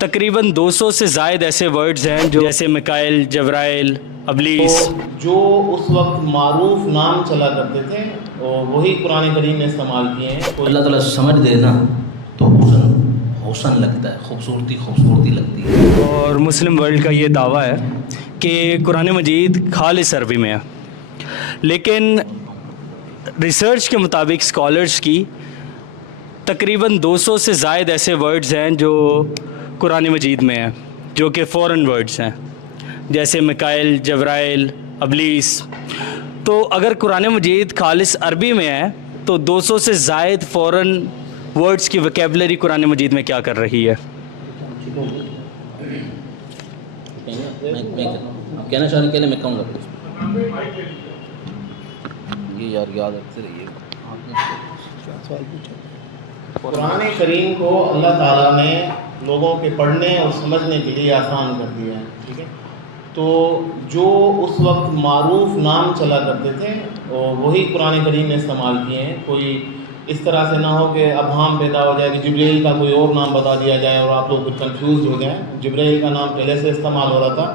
تقریباً 200 سے زائد ایسے ورڈز ہیں جو جیسے میکائل، جبرائیل، ابلیس، جو اس وقت معروف نام چلا کرتے تھے وہی قرآن کریم نے استعمال کیے ہیں. اللہ تعالیٰ سمجھ دے نا تو حسن لگتا ہے، خوبصورتی لگتی ہے. اور مسلم ورلڈ کا یہ دعویٰ ہے کہ قرآن مجید خالص عربی میں ہے، لیکن ریسرچ کے مطابق اسکالرس کی تقریباً 200 سے زائد ایسے ورڈز ہیں جو قرآن مجید میں ہیں جو کہ فورن ورڈز ہیں جیسے میکائل، جبرائیل، ابلیس. تو اگر قرآن مجید خالص عربی میں ہے تو 200 سے زائد فورن ورڈز کی ویکیبلری قرآن مجید میں کیا کر رہی ہے؟ کہنا چاہ رہے میں کہوں گا یہ یار یاد رکھتے رہیے. قرآن کریم کو اللہ تعالیٰ نے لوگوں کے پڑھنے اور سمجھنے کے لیے آسان کر دیا ہے. ٹھیک ہے، تو جو اس وقت معروف نام چلا کرتے تھے وہی قرآن کریم نے استعمال کیے ہیں. کوئی اس طرح سے نہ ہو کہ ابہام پیدا ہو جائے کہ جبرائیل کا کوئی اور نام بتا دیا جائے اور آپ لوگ کچھ کنفیوز ہو جائیں. جبرائیل کا نام پہلے سے استعمال ہو رہا تھا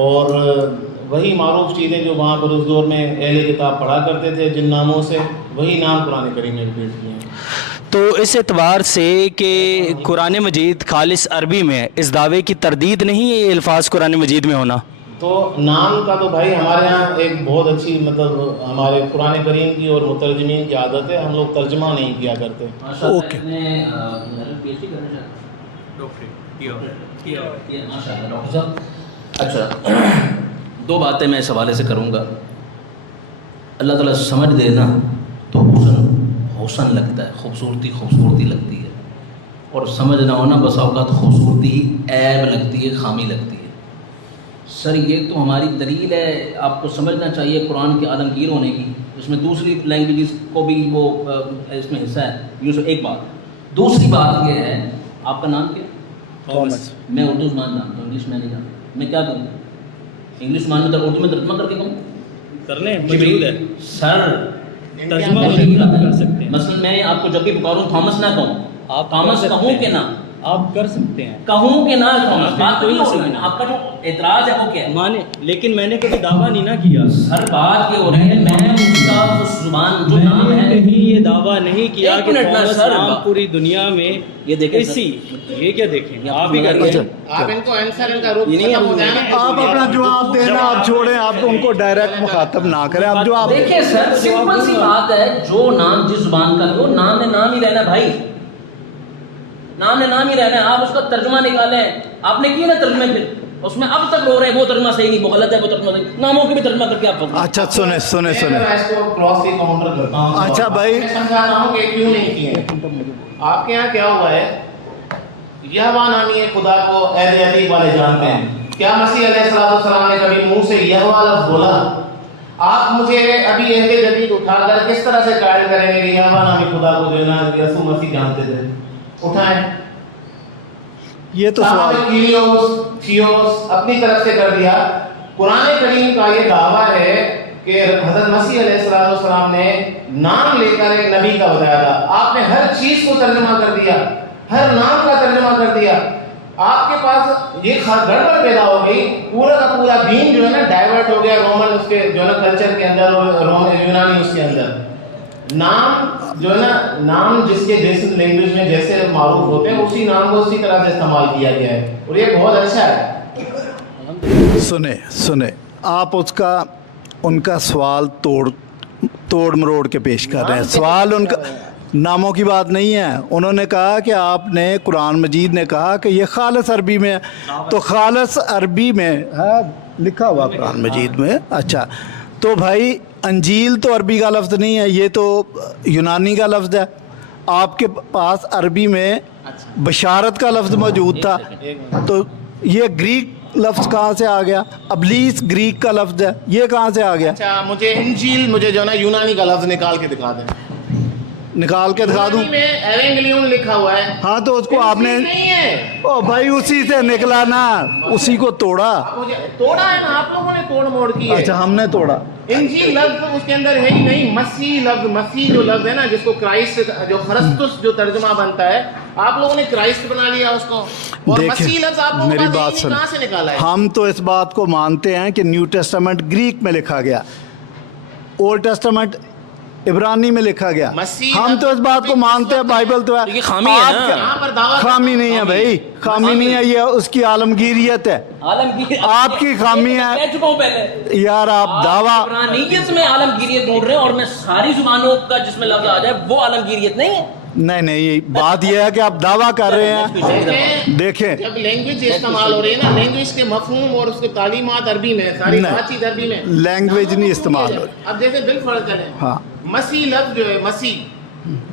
اور وہی معروف چیزیں جو وہاں پر اس دور میں اہل کتاب پڑھا کرتے تھے جن ناموں سے، وہی نام قرآن کریم نے ریپیٹ کیے ہیں. تو اس اعتبار سے کہ قرآن مجید خالص عربی میں ہے، اس دعوے کی تردید نہیں ہے یہ الفاظ قرآن مجید میں ہونا؟ تو نام کا تو بھائی ہمارے ہاں ایک بہت اچھی ہمارے قرآن کریم کی اور مترجمین کی عادت ہے، ہم لوگ ترجمہ نہیں کیا کرتے. اوکے اچھا، دو باتیں میں اس حوالے سے کروں گا. اللہ تعالیٰ سمجھ دے نا تو حسن لگتا ہے، خوبصورتی لگتی ہے. اور سمجھ نہ ہونا بس اوقات خوبصورتی عیب لگتی ہے، خامی لگتی ہے. سر یہ تو ہماری دلیل ہے، آپ کو سمجھنا چاہیے قرآن کے عالمگیر ہونے کی. اس میں دوسری لینگویجز کو بھی وہ اس میں حصہ ہے. یہ ایک بات. دوسری بات یہ ہے، آپ کا نام کیا؟ تھامس. میں اردو زبان جانتا ہوں، انگلش میں نہیں جانتا. میں کیا کروں؟ انگلش زبان میں اردو میں ترجمہ کر کے کہوں؟ کر لیں، موجود ہے سر ترجمہ کر سکتے ہیں. مثلا میں آپ کو جب بھی پکاروں تھامس نہ کہوں، آپ تھامس کہوں کہ نہ آپ کر سکتے ہیں، کہوں کہ نہ تھامس. بات کوئی کوئی مسئلہ نہیں. آپ کا جو اعتراض ہے وہ کیا ہے؟ مانے، لیکن میں نے کبھی دعویٰ نہیں نہ کیا. سر بات یہ ہو رہی ہے، میں اس کا اس زبان جو میں نام نے ہے کہیں یہ دعویٰ نہیں کیا ایک کہ منٹ نا تھامس سر، نام پوری دنیا میں یہ دیکھیں اسی یہ کیا دیکھیں آپ ہی کر رہے ہیں. آپ ان کو آنسر ان کا روپ یہ نہیں ختم ہو جائے نا. آپ اپنا جواب دینا آپ چھوڑیں، آپ ان کو ڈائریکٹ مخاطب نہ کریں. آپ جواب دیکھیں سر، سمپل سی بات ہے، جو نام جس زبان کا وہ نام نے نام ہی رہنا بھائی، نام نے نام ہی رہنا ہے. آپ اس کا ترجمہ نکالیں، آپ نے کیا نا ترجمے پھر اس میں اب تک رو رہے ہیں وہ ترجمہ صحیح نہیں، وہ غلط ہے، وہ ترجمہ صحیح. ناموں کی بھی ترجمہ کر کے آپ اچھا سنیں میں اس کو کراس کی کاؤنٹر کرتا ہوں. اچھا بھائی، میں سمجھا رہا ہوں کہ کیوں نہیں کیے. آپ کے یہاں کیا ہوا ہے، یہوہ نامی ہے خدا کو اہل حدیث والے جانتے ہیں. کیا مسیح علیہ السلام نے کبھی منہ سے یہوہ لفظ بولا؟ آپ مجھے ابھی اہل جدید اٹھا کر کس طرح سے قائل کریں گے کہ یہوہ نامی خدا کو جو ہے نا یسوع مسیح جانتے تھے؟ اٹھائیں. یہ تو سوال تھیوس اپنی طرف سے کر دیا. قرآن کریم کا یہ دعویٰ ہے کہ حضرت مسیح علیہ السلام نے نام لے کر ایک نبی کا بتایا تھا. آپ نے ہر چیز کو ترجمہ کر دیا، ہر نام کا ترجمہ کر دیا. آپ کے پاس یہ گڑبڑ پیدا ہو گئی، پورا کا پورا دین جو ہے نا ڈائیورٹ ہو گیا رومن اس کے جو ہے نا کلچر کے اندر اور یونانی اس کے اندر. نام جو ہے نا نام جس کے جیسے لینگویج میں جیسے معروف ہوتے ہیں اسی نام کو اسی طرح سے استعمال کیا گیا ہے اور یہ بہت اچھا ہے. سنیں آپ اس کا ان کا سوال توڑ مروڑ کے پیش کر رہے ہیں. سوال ان کا ناموں کی بات نہیں ہے. انہوں نے کہا کہ آپ نے قرآن مجید نے کہا کہ یہ خالص عربی میں ہے، تو خالص عربی میں ہے لکھا ہوا قرآن مجید میں. اچھا تو بھائی انجیل تو عربی کا لفظ نہیں ہے، یہ تو یونانی کا لفظ ہے. آپ کے پاس عربی میں بشارت کا لفظ موجود تھا، تو یہ گریک لفظ کہاں سے آ گیا؟ ابلیس گریک کا لفظ ہے، یہ کہاں سے آ گیا؟ اچھا مجھے انجیل مجھے جو ہے نا یونانی کا لفظ نکال کے دکھا دیں. निकाल के दिखा दूं? कुरानी में एवेंगेलियन लिखा हुआ है, हाँ तो उसको आपने, नहीं है। ओ भाई उसी से निकला ना, उसी को तोड़ा। मुझे तोड़ा है ना, आप लोगों ने तोड़ मोड़ की है। अच्छा हमने तोड़ा। इंजील लफ्ज तो उसके अंदर है ही नहीं। मसीह लफ्ज, मसीह जो लफ्ज है ना, जिसको क्राइस्ट, जो खरस्तुस जो तर्जुमा बनता है, आप लोगों ने क्राइस्ट बना लिया उसको। और देखिए, मसीह लफ्ज आप लोगों मेरी का बात नहीं, सुन, कहाँ से निकाला है? हम तो इस बात को मानते हैं कि न्यू टेस्टामेंट ग्रीक में लिखा गया, ओल्ड टेस्टामेंट इब्रानी में लिखा गया। मसीह हम तो इस बात को मानते हैं, बाइबल तो है। ये खामी है ना। आपका- यहाँ पर दावा खामी नहीं है भाई, खामी नहीं है, ये उसकी आलमगीरियत है। आलमगीर आपकी खामी है। कह चुका हूं पहले, यार आप दावा, इब्रानियत में आलमगीरियत ढूंढ रहे हैं और मैं सारी जुबानों का जिसमें लफ्ज आ जाए वो आलमगीरियत नहीं है। नहीं नहीं, बात यह है कि आप दावा कर रहे हैं। देखें, जब लैंग्वेज इस्तेमाल हो रही है ना, लैंग्वेज के मफहूम और उसके तालीमात अरबी में, सारी नहीं। बातचीत अरबी में, लैंग्वेज नहीं इस्तेमाल हो रही। अब जैसे बिल फर्ज चले, हाँ। मसीह लफ्ज जो है, मसीह,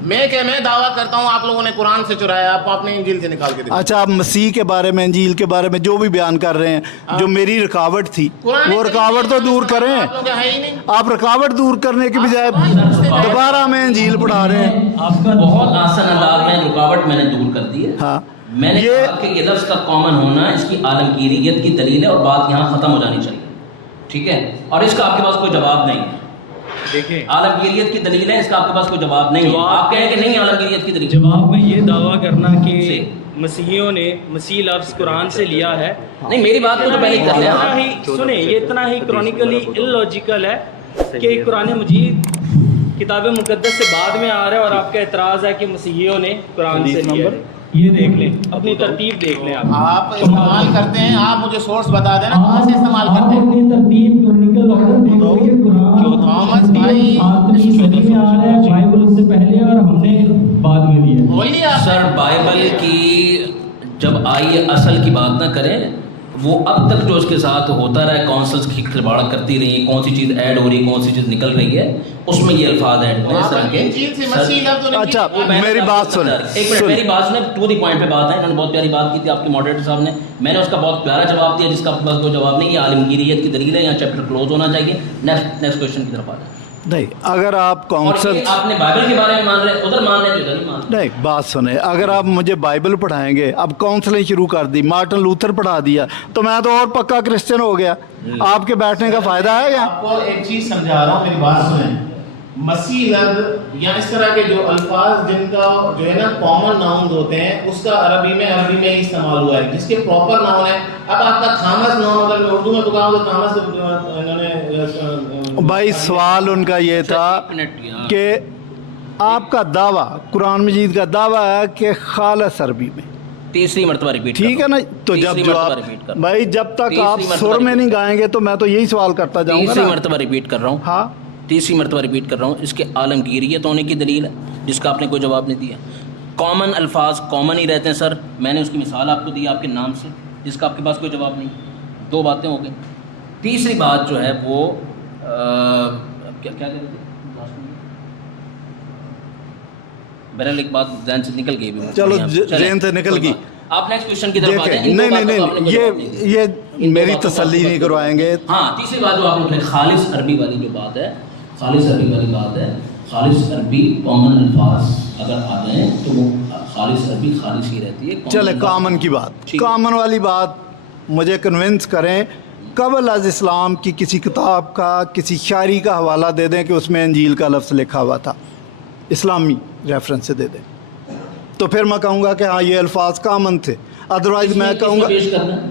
मैं दावा करता हूँ आप लोगों ने कुरान से चुराया, आपने इंजील से निकाल के दिया। अच्छा, आप मसीह के बारे में, इंजील के बारे में जो भी बयान कर रहे हैं, जो मेरी रुकावट थी, वो रुकावट तो दूर करें। आप लोग है ही नहीं। आप रुकावट दूर करने की बजाय दोबारा में इंजील पढ़ा रहे हैं। आपका बहुत आसान अंदाज में रुकावट मैंने दूर कर दी है। हाँ, मैंने ये कहा कि ये लफ्ज़ का कॉमन होना इसकी आलमगीरियत की दलील है और बात यहाँ ख़त्म हो जानी चाहिए, ठीक है। और इसका आपके पास कोई जवाब नहीं है। देखें, आलमगीरियत की दलील है, इसका आपके पास कोई जवाब नहीं है। जवाब- आप कहें कि नहीं आलमगीरियत की दलील। जवाब में ये दावा करना कि से। मसीहियों ने मसीह लफ्ज़ कुरान से लिया है, नहीं, मेरी बात को तो पहले कर लिया। इतना ही सुने, ये इतना ही क्रॉनिकली इलॉजिकल है कि कुरान मजीद किताब मुकद्दस से बाद में आ रहा है और आपका एतराज़ है कि मसीहियों ने कुरान से लिया है। ये देख लें, अपनी तरतीब देख लें। आप इस्तेमाल करते हैं, आप मुझे सोर्स बता देना कहाँ से इस्तेमाल करते हैं। तरतीब क्रॉनिकल ऑर्डर देखोगे, थॉमस भाई, बाइबल उससे पहले और हमने बाद में लिया। बोलिए आप। सर, बाइबल की जब आई असल की बात ना करें, वो अब तक जो उसके साथ होता रहा है, काउंसिल्स की खिलवाड़ करती रही है, कौन सी चीज़ ऐड हो रही है, कौन सी चीज़ निकल रही है, उसमें ये अल्फाज ऐड हुए इस तरह के। इंजील से मसीह लफ्ज तो अच्छा, वो मैंने मेरी बात सुने, एक मिनट, मेरी बात सुने, टू द पॉइंट पे बात है। इन्होंने बहुत प्यारी बात की थी आपके मॉडरेटर साहब ने, मैंने उसका बहुत प्यारा जवाब दिया जिसका आपके पास कोई जवाब नहीं। ये आलमगीरियत की दलील है, यहाँ चैप्टर क्लोज होना चाहिए। नेक्स्ट क्वेश्चन की तरफ आ जाए। नहीं, अगर आप और काउंसिल, ये आपने बाइबल के बारे में मान रहे, उधर मान रहे, इधर नहीं मान रहे। नहीं बात सुने, अगर आप मुझे बाइबल पढ़ाएंगे, अब काउंसलिंग शुरू कर दी, मार्टिन लूथर पढ़ा दिया, तो मैं तो और पक्का क्रिश्चियन हो गया। आपके बैठने का फायदा है क्या? आपको एक चीज समझा रहा हूँ, मेरी बात सुने। मसीह लफ्ज या इस तरह के जो अल्फाज जिनका जो है ना कॉमन नाउन होते हैं, उसका अरबी में ही इस्तेमाल हुआ है, जिसके प्रॉपर नाउन है। अब आपका थॉमस नाउन अगर मैं उर्दू में बताऊँ तो थॉमस इन्होंने भाई सवाल उनका ये था कि आपका दावा, कुरान मजीद का दावा है कि खालस अरबी में, तीसरी मरतबा रिपीट, ठीक है ना? तो जब जो आप भाई, जब तक आप सुर में नहीं गाएंगे तो मैं तो यही सवाल करता जाऊंगा तीसरी ना। मरतबा रिपीट कर रहा हूँ। हाँ, तीसरी मरतबा रिपीट कर रहा हूँ, इसके आलमगीरियत होने की दलील है जिसका आपने कोई जवाब नहीं दिया। कॉमन अल्फाज कॉमन ही रहते हैं सर, मैंने उसकी मिसाल आपको दी आपके नाम से, जिसका आपके पास कोई जवाब नहीं। दो बातें हो गई। तीसरी बात जो है वो क्या कह रहे थे? बहरहाल एक बात ध्यान से निकल गई भी मुझे। चलो, चलें, ज़हन से निकल कोई गई। बात। आप नेक्स्ट क्वेश्चन की तरफ आ जाएं। देखें, इन दो नहीं बातों का आपने नहीं, कोई जवाब नहीं दिया। ये इन दो मेरी बातों का तसल्ली आपने नहीं कोई करवाएंगे। हाँ, तीसरी बात जो आपने उठाई, खालिस अरबी वाली जो बात है, खालिस अरबी वाली बात है। खालिस अरबी कॉमन अल्फाज अगर आ जाए तो वो खालिस अरबी खालिस ही रहती है। चले, कॉमन की बात, ठीक है। कॉमन वाली बात मुझे कन्विंस करें, कबल अज इस्लाम की किसी किताब का, किसी शायरी का हवाला दे दें कि उसमें इंजील का लफ्ज़ लिखा हुआ था, इस्लामी रेफरेंस से दे दें, तो फिर मैं कहूँगा कि हाँ ये अल्फाज कॉमन थे। अदरवाइज मैं कहूँगा पेश करना है।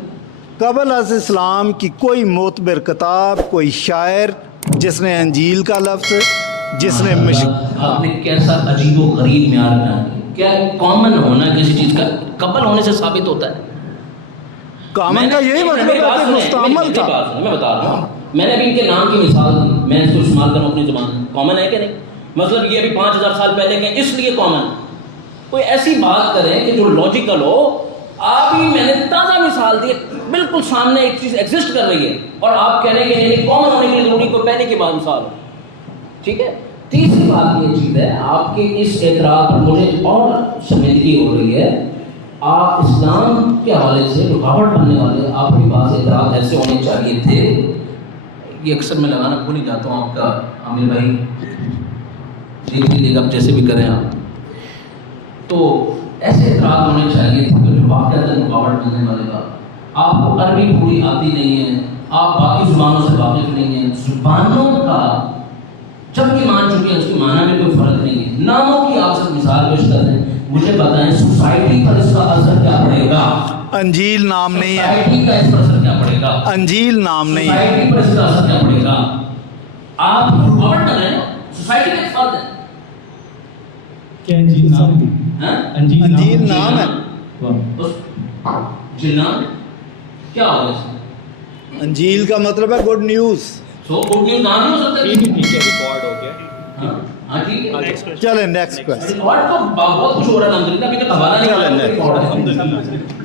कबल अज इस्लाम की कोई मोतबर किताब, कोई शायर जिसने इंजील का लफ्ज़, जिसने आपने कैसा अजीब व गरीब म्यार बना दिया। क्या कॉमन होना किसी चीज़ का कबल होने से साबित होता है? कॉमन का यही मतलब है कि मुस्तअमल था। मैं बता रहा हूँ, मैंने अभी इनके नाम की मिसाल दी, मैं इसको इस्तेमाल करूँ अपनी ज़ुबान, कॉमन है कि नहीं? मतलब ये अभी 5000 साल पहले के इसलिए कॉमन। कोई ऐसी बात करें कि जो लॉजिकल हो। आप ही, मैंने ताज़ा मिसाल दी, बिल्कुल सामने एक चीज़ एग्जिस्ट कर रही है और आप कह रहे हैं कि नहीं कॉमन होने की जरूरी को पहले के बाद मिसाल, ठीक है। तीसरी बात ये चीज़ है, आपके इस एतराज़ पर मुझे और शर्मिंदगी हो रही है। आप इस्लाम के हवाले से रुकावट बनने वाले आपके पास एतराज़ ऐसे होने चाहिए थे। ये अक्सर मैं लगाना भूल ही जाता हूँ आपका आमिर भाई, देख लीजिएगा, आप जैसे भी करें आप। तो ऐसे एतराज़ होने चाहिए थे कि जो वाक़अतन रुकावट बनने वाले का, आपको अरबी पूरी आती नहीं है, आप बाकी ज़ुबानों से वाकिफ़ नहीं हैं, ज़ुबानों का जबकि मान चुके हैं उसके माना में कोई फ़र्क नहीं है। नामों की आप सब मिसाल पेश कर दें, मुझे बताएं सोसाइटी पर इसका असर क्या पड़ेगा? अंजील नाम नहीं है, सोसाइटी का इस पर असर क्या पड़ेगा? अंजील नाम नहीं है। सोसाइटी पर इसका असर क्या पड़ेगा? आप रुकावट कर रहे हैं, सोसाइटी का फर्ज है। क्या अंजील नाम हाँ? अंजील नाम है, जिन्ना क्या होगा इसमें? अंजील का मतलब है good news. So good news नाम नहीं हो सकता? ठीक है, रिकॉर्ड हो गया। हाँ ठीक है। चलें नेक्स्ट क्वेश्चन। रिकॉर्ड तो बहुत कुछ हो रहा है, अल्हम्दुलिल्लाह, अभी तक हवाला नहीं चलें आया, next। रिकॉर्ड है।